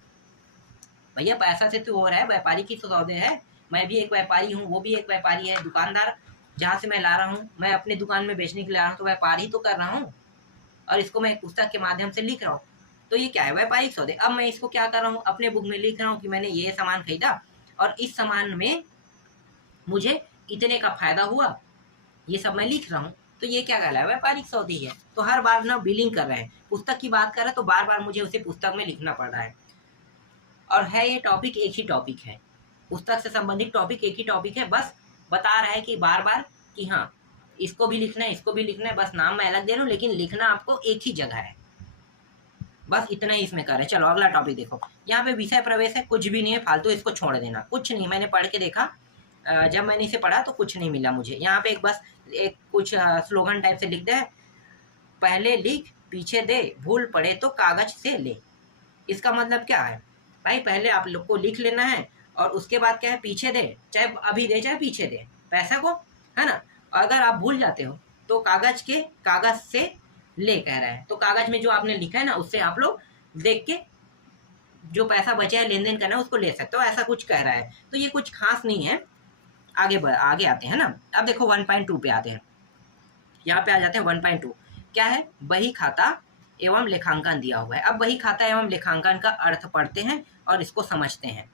भैया, पैसा से तो हो रहा है, व्यापारिक ही सौदे है। मैं भी एक व्यापारी हूँ, वो भी एक व्यापारी है। दुकानदार जहाँ से मैं ला रहा हूँ, मैं अपनी दुकान में बेचने के लिए ला रहा हूँ, तो व्यापार ही तो कर रहा हूँ और इसको मैं पुस्तक के माध्यम से लिख रहा हूँ। तो ये क्या है? व्यापारिक सौदे। अब मैं इसको क्या कर रहा हूँ? अपने बुक में लिख रहा हूँ कि मैंने ये सामान खरीदा और इस सामान में मुझे इतने का फायदा हुआ, ये सब मैं लिख रहा हूँ। तो ये क्या कहला है? व्यापारिक सौदे है। तो हर बार ना बिलिंग कर रहे हैं, पुस्तक की बात कर रहे हैं तो बार बार मुझे उसे पुस्तक में लिखना पड़ रहा है। और है ये टॉपिक एक ही टॉपिक है, पुस्तक से संबंधित टॉपिक एक ही टॉपिक है। बस बता रहा है कि बार बार कि हाँ इसको भी लिखना है, इसको भी लिखना है। बस नाम मैं अलग दे रहा हूँ, लेकिन लिखना आपको एक ही जगह है। बस इतना ही इसमें कर रहे हैं। चलो अगला टॉपिक देखो, यहाँ पे विषय प्रवेश है, कुछ भी नहीं है, फालतू, इसको छोड़ देना, कुछ नहीं। मैंने पढ़ के देखा, जब मैंने इसे पढ़ा तो कुछ नहीं मिला मुझे। यहाँ पे एक बस एक कुछ स्लोगन टाइप से लिख दे, पहले लिख पीछे दे, भूल पड़े तो कागज से ले। इसका मतलब क्या है भाई, पहले आप लोग को लिख लेना है और उसके बाद क्या है, पीछे दे, चाहे अभी दे चाहे पीछे दे पैसा को, है ना। अगर आप भूल जाते हो तो कागज से ले कह रहा है, तो कागज में जो आपने लिखा है ना उससे आप लोग देख के जो पैसा बचा है लेन देन करना है उसको ले सकते हो, ऐसा कुछ कह रहा है। तो ये कुछ खास नहीं है। आगे आते हैं ना। अब देखो 1.2 पे आते हैं, यहाँ पे आ जाते हैं 1.2। क्या है, बही खाता एवं लेखांकन दिया हुआ है। अब बही खाता एवं लेखांकन का अर्थ पढ़ते हैं और इसको समझते हैं।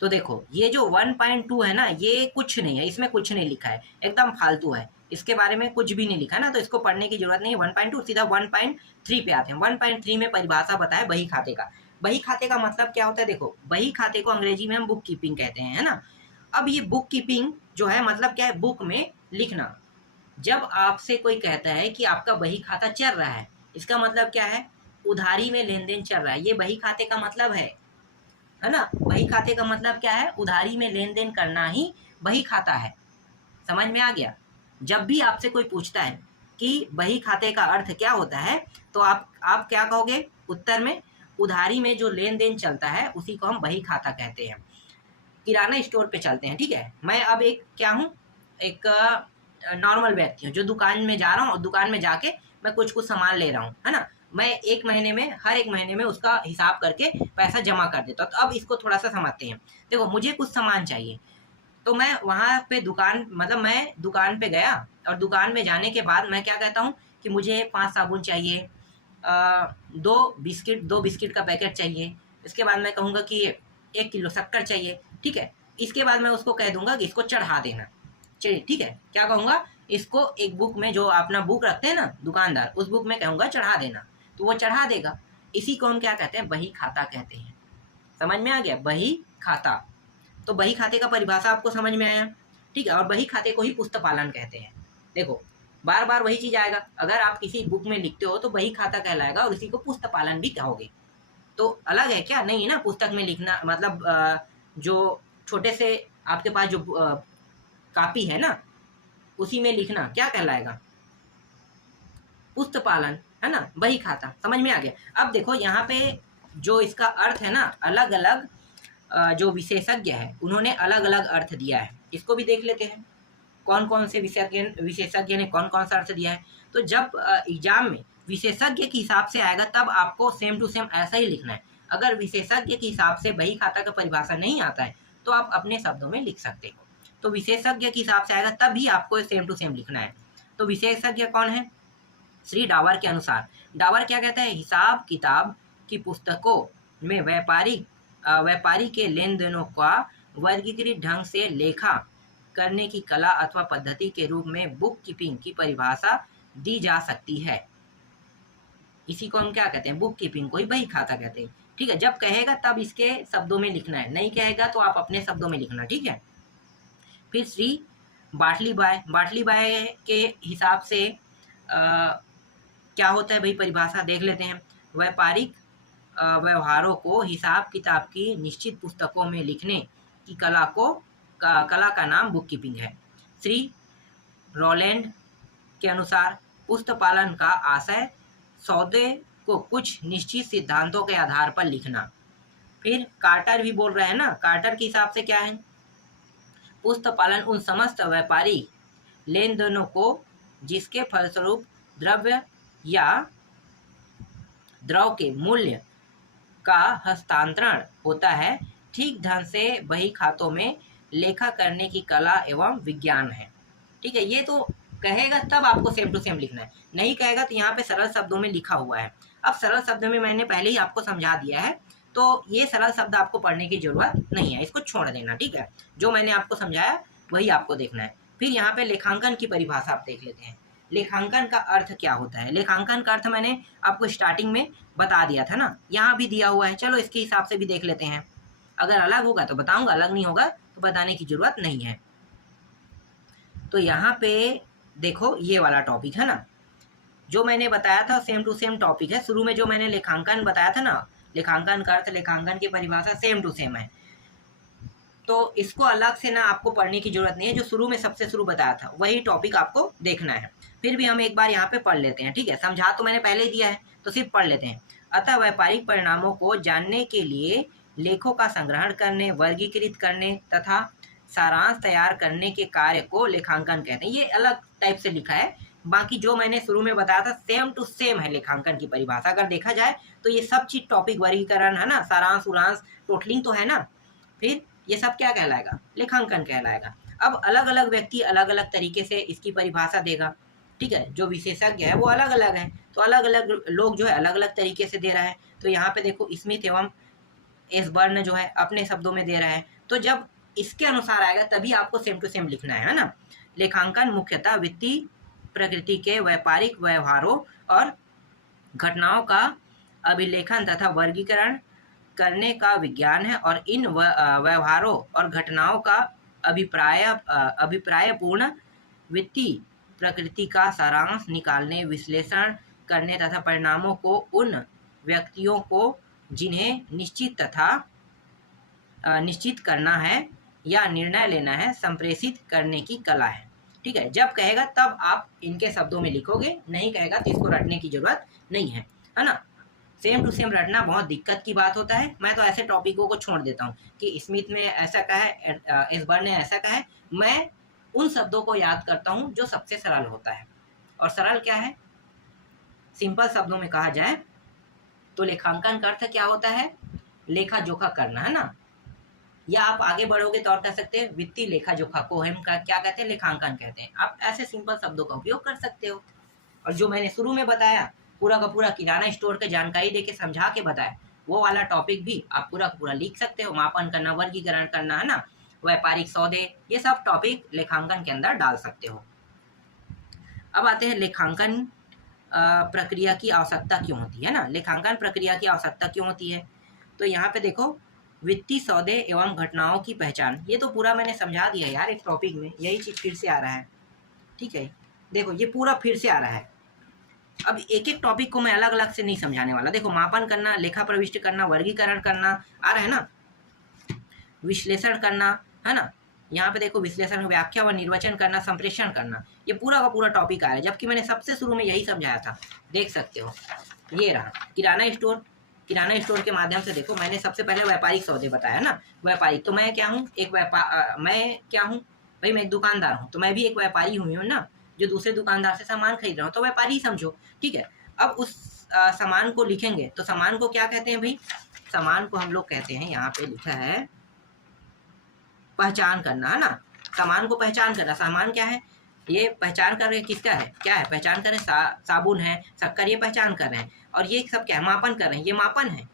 तो देखो ये जो 1.2 है ना, ये कुछ नहीं है, इसमें कुछ नहीं लिखा है, एकदम फालतू है, इसके बारे में कुछ भी नहीं लिखा ना, तो इसको पढ़ने की जरूरत नहीं है। 1.2 सीधा 1.3 पे आते हैं। 1.3 में परिभाषा बताया बही खाते का। बही खाते का मतलब क्या होता है, देखो बही खाते को अंग्रेजी में हम बुक कीपिंग कहते हैं, है ना। अब ये बुक कीपिंग जो है मतलब क्या है, बुक में लिखना। जब आपसे कोई कहता है कि आपका बही खाता चल रहा है, इसका मतलब क्या है, उधारी में लेन देन चल रहा है, ये बही खाते का मतलब है ना। बही खाते का मतलब क्या है, उधारी में लेन देन करना ही बही खाता है। समझ में आ गया। जब भी आपसे कोई पूछता है कि बही खाते का अर्थ क्या होता है, तो आप क्या कहोगे उत्तर में, उधारी में जो लेन देन चलता है उसी को हम बही खाता कहते हैं। किराना स्टोर पे चलते हैं, ठीक है। मैं अब एक क्या हूँ, एक नॉर्मल व्यक्ति हूँ जो दुकान में जा रहा हूँ और दुकान में जाके मैं कुछ सामान ले रहा हूँ, है ना। मैं हर एक महीने में उसका हिसाब करके पैसा जमा कर देता हूँ। तो अब इसको थोड़ा सा समझते हैं। देखो मुझे कुछ सामान चाहिए, तो मैं वहाँ पे मैं दुकान पे गया और दुकान में जाने के बाद मैं क्या कहता हूँ कि मुझे 5 साबुन चाहिए, 2 बिस्किट का पैकेट चाहिए। इसके बाद मैं कहूँगा कि 1 किलो शक्कर चाहिए, ठीक है। इसके बाद मैं उसको कह दूंगा कि इसको चढ़ा देना, चलिए ठीक है। क्या कहूँगा, इसको एक बुक में, जो अपना बुक रखते हैं ना दुकानदार, उस बुक में कहूँगा चढ़ा देना, तो वो चढ़ा देगा। इसी को हम क्या कहते हैं, बही खाता कहते हैं। समझ में आ गया, बही खाता। तो बही खाते का परिभाषा आपको समझ में आया, ठीक है। और बही खाते को ही पुस्तपालन कहते हैं। देखो बार बार वही चीज आएगा, अगर आप किसी बुक में लिखते हो तो बही खाता कहलाएगा और इसी को पुस्तपालन भी कहोगे। तो अलग है क्या, नहीं है ना। पुस्तक में लिखना मतलब जो छोटे से आपके पास जो कापी है ना, उसी में लिखना क्या कहलाएगा, पुस्तपालन, है ना, बही खाता। समझ में आ गया। अब देखो यहाँ पे जो इसका अर्थ है ना, अलग अलग जो विशेषज्ञ है उन्होंने अलग अलग अर्थ दिया है। इसको भी देख लेते हैं, कौन कौन से विशेषज्ञ ने कौन कौन सा अर्थ दिया है। तो जब एग्जाम में विशेषज्ञ के हिसाब से आएगा तब आपको सेम टू सेम ऐसा ही लिखना है। अगर विशेषज्ञ के हिसाब से बही खाता का परिभाषा नहीं आता है तो आप अपने शब्दों में लिख सकते हो। तो विशेषज्ञ के हिसाब से आएगा तब भी आपको सेम टू सेम लिखना है। तो विशेषज्ञ कौन है, श्री डावर के अनुसार। डावर क्या कहता है, हिसाब किताब की पुस्तकों में व्यापारी के लेन देनों का वर्गीकृत ढंग से लेखा करने की कला अथवा पद्धति के रूप में बुक कीपिंग की परिभाषा दी जा सकती है। इसी को हम क्या कहते हैं, बुक कीपिंग को ही बही खाता कहते हैं, ठीक है। जब कहेगा तब इसके शब्दों में लिखना है, नहीं कहेगा तो आप अपने शब्दों में लिखना, ठीक है। फिर श्री बाटली बाय के हिसाब से क्या होता है भाई, परिभाषा देख लेते हैं। व्यापारिक व्यवहारों को हिसाब किताब की निश्चित पुस्तकों में लिखने की कला का नाम बुक कीपिंग है। श्री रोलैंड के अनुसार पुस्तपालन का आशय सौदे को कुछ निश्चित सिद्धांतों के आधार पर लिखना। फिर कार्टर भी बोल रहे हैं ना, कार्टर के हिसाब से क्या है, पुस्तपालन उन समस्त व्यापारी लेन देनों को जिसके फलस्वरूप द्रव्य या द्रव के मूल्य का हस्तांतरण होता है, ठीक ढंग से बही खातों में लेखा करने की कला एवं विज्ञान है, ठीक है। ये तो कहेगा तब आपको सेम टू सेम लिखना है, नहीं कहेगा तो यहाँ पे सरल शब्दों में लिखा हुआ है। अब सरल शब्दों में मैंने पहले ही आपको समझा दिया है, तो ये सरल शब्द आपको पढ़ने की जरूरत नहीं है, इसको छोड़ देना, ठीक है। जो मैंने आपको समझाया वही आपको देखना है। फिर यहाँ पे लेखांकन की परिभाषा आप देख लेते हैं। लेखांकन का अर्थ क्या होता है, लेखांकन का अर्थ मैंने आपको स्टार्टिंग में बता दिया था ना, यहाँ भी दिया हुआ है। चलो इसके हिसाब से भी देख लेते हैं, अगर अलग होगा तो बताऊंगा, अलग नहीं होगा तो बताने की जरूरत नहीं है। तो यहाँ पे देखो ये वाला टॉपिक है ना, जो मैंने बताया था सेम टू सेम टॉपिक है। शुरू में जो मैंने लेखांकन बताया था ना, लेखांकन का अर्थ, लेखांकन की परिभाषा सेम टू सेम है, तो इसको अलग से ना आपको पढ़ने की जरूरत नहीं है। जो शुरू में सबसे शुरू बताया था वही टॉपिक आपको देखना है। फिर भी हम एक बार यहाँ पे पढ़ लेते हैं, ठीक है। समझा तो मैंने पहले ही दिया है, तो सिर्फ पढ़ लेते हैं। अतः व्यापारिक परिणामों को जानने के लिए लेखों का संग्रहण करने, वर्गीकृत करने तथा सारांश तैयार करने के कार्य को लेखांकन कहते हैं। ये अलग टाइप से लिखा है, बाकी जो मैंने शुरू में बताया था सेम टू सेम है लेखांकन की परिभाषा। अगर देखा जाए तो ये सब चीज टॉपिक, वर्गीकरण है ना, सारांश उरांश, टोटलिंग तो है ना, फिर ये सब क्या कहलाएगा, लेखांकन कहलाएगा। अब अलग अलग व्यक्ति अलग अलग तरीके से इसकी परिभाषा देगा, ठीक है। जो विशेषज्ञ है वो अलग अलग है, तो अलग अलग लोग जो है अलग अलग तरीके से दे रहा है। तो यहाँ पे देखो स्मिथ एवं एसबर्न जो है अपने शब्दों में दे रहा है, तो जब इसके अनुसार आएगा तभी आपको सेम टू सेम लिखना है ना। लेखांकन मुख्यतः वित्तीय प्रकृति के व्यापारिक व्यवहारों और घटनाओं का अभिलेखन तथा वर्गीकरण करने का विज्ञान है, और इन व्यवहारों और घटनाओं का अभिप्रायपूर्ण वित्तीय प्रकृति का सारांश निकालने, विश्लेषण करने तथा परिणामों को उन व्यक्तियों को जिन्हें निश्चित करना है या निर्णय लेना है संप्रेषित करने की कला है, ठीक है। जब कहेगा तब आप इनके शब्दों में लिखोगे, नहीं कहेगा तो इसको रटने की जरूरत नहीं है ना। सेम टू सेम रटना बहुत दिक्कत की बात होता है। मैं तो ऐसे टॉपिकों को छोड़ देता हूँ कि स्मिथ ने ऐसा कहा है, एसबर्न ने ऐसा कहा है। मैं उन शब्दों को याद करता हूँ जो सबसे सरल होता है, और सरल क्या है, सिंपल शब्दों में कहा जाए तो लेखांकन का अर्थ क्या होता है, लेखा जोखा करना, है ना। या आप आगे बढ़ोगे तो और कह सकते हैं वित्तीय लेखा जोखा को हम क्या कहते हैं, लेखांकन कहते हैं। आप ऐसे सिंपल शब्दों का उपयोग कर सकते हो। और जो मैंने शुरू में बताया पूरा का पूरा किराना स्टोर की जानकारी देके समझा के बताया, वो वाला टॉपिक भी आप पूरा का पूरा लिख सकते हो। मापन करना, वर्गीकरण करना, है ना, व्यापारिक सौदे, ये सब टॉपिक लेखांकन के अंदर डाल सकते हो। अब आते हैं लेखांकन प्रक्रिया की आवश्यकता क्यों होती है ना। लेखांकन प्रक्रिया की आवश्यकता क्यों होती है, तो यहाँ पे देखो वित्तीय सौदे एवं घटनाओं की पहचान, ये तो पूरा मैंने समझा दिया यार एक टॉपिक में, यही चीज फिर से आ रहा है, ठीक है। देखो ये पूरा फिर से आ रहा है। अब एक एक टॉपिक को मैं अलग अलग से नहीं समझाने वाला। देखो मापन करना, लेखा प्रविष्ट करना, वर्गीकरण करना आ रहा है ना, विश्लेषण करना, है ना। यहाँ पे देखो विश्लेषण, व्याख्या व निर्वचन करना, संप्रेषण करना, ये पूरा का पूरा टॉपिक आ रहा है, जबकि मैंने सबसे शुरू में यही समझाया था। देख सकते हो ये रहा किराना स्टोर। किराना स्टोर के माध्यम से देखो मैंने सबसे पहले व्यापारिक सौदे बताया ना। व्यापारिक तो मैं क्या हूँ, मैं क्या हूँ भाई, मैं एक दुकानदार हूँ, तो मैं भी एक व्यापारी हुई हूँ ना, जो दूसरे दुकानदार से सामान खरीद रहा हूँ, तो व्यापारी ही समझो, ठीक है। अब उस सामान को लिखेंगे तो सामान को क्या कहते हैं भाई, सामान को हम लोग कहते हैं, यहाँ पे लिखा है पहचान करना, है ना। सामान को पहचान करना, सामान क्या है, ये पहचान कर रहे हैं किसका है, क्या है, पहचान कर रहे हैं साबुन है, शक्कर, ये पहचान कर रहे हैं। और ये सब क्या है, मापन कर रहे हैं, ये मापन है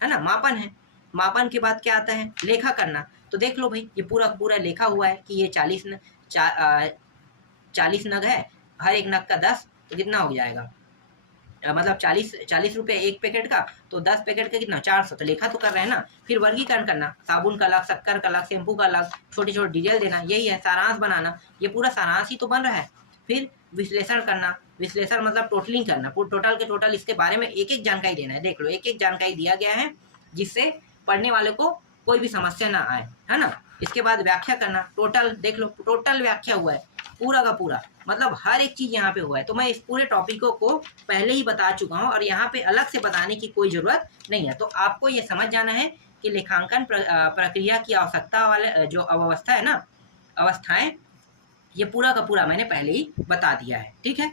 ना, मापन है। मापन के बाद क्या आता है, लेखा करना। तो देख लो भाई ये पूरा पूरा लेखा हुआ है कि ये 40 नग है, हर एक नग का 10, तो कितना हो जाएगा, मतलब 40 रुपये एक पैकेट का, तो 10 पैकेट का कितना, 400, तो लेखा तो कर रहे हैं ना। फिर वर्गीकरण करना, साबुन का अलग, शक्कर का अलग, शैम्पू का अलग, छोटे छोटे डिटेल देना, यही है सारांश बनाना, ये पूरा सारांश ही तो बन रहा है। फिर विश्लेषण करना, विश्लेषण मतलब टोटलिंग करना, टोटल के टोटल इसके बारे में एक एक जानकारी देना है। देख लो एक एक जानकारी दिया गया है जिससे पढ़ने वाले को कोई भी समस्या ना आए, है ना। इसके बाद व्याख्या करना, टोटल देख लो, टोटल व्याख्या हुआ है पूरा का पूरा, मतलब हर एक चीज यहाँ पे हुआ है। तो मैं इस पूरे टॉपिकों को पहले ही बता चुका हूँ और यहाँ पे अलग से बताने की कोई जरूरत नहीं है। तो आपको ये समझ जाना है कि लेखांकन प्रक्रिया की आवश्यकता वाले जो अवस्था है ना, अवस्थाएं, ये पूरा का पूरा मैंने पहले ही बता दिया है, ठीक है।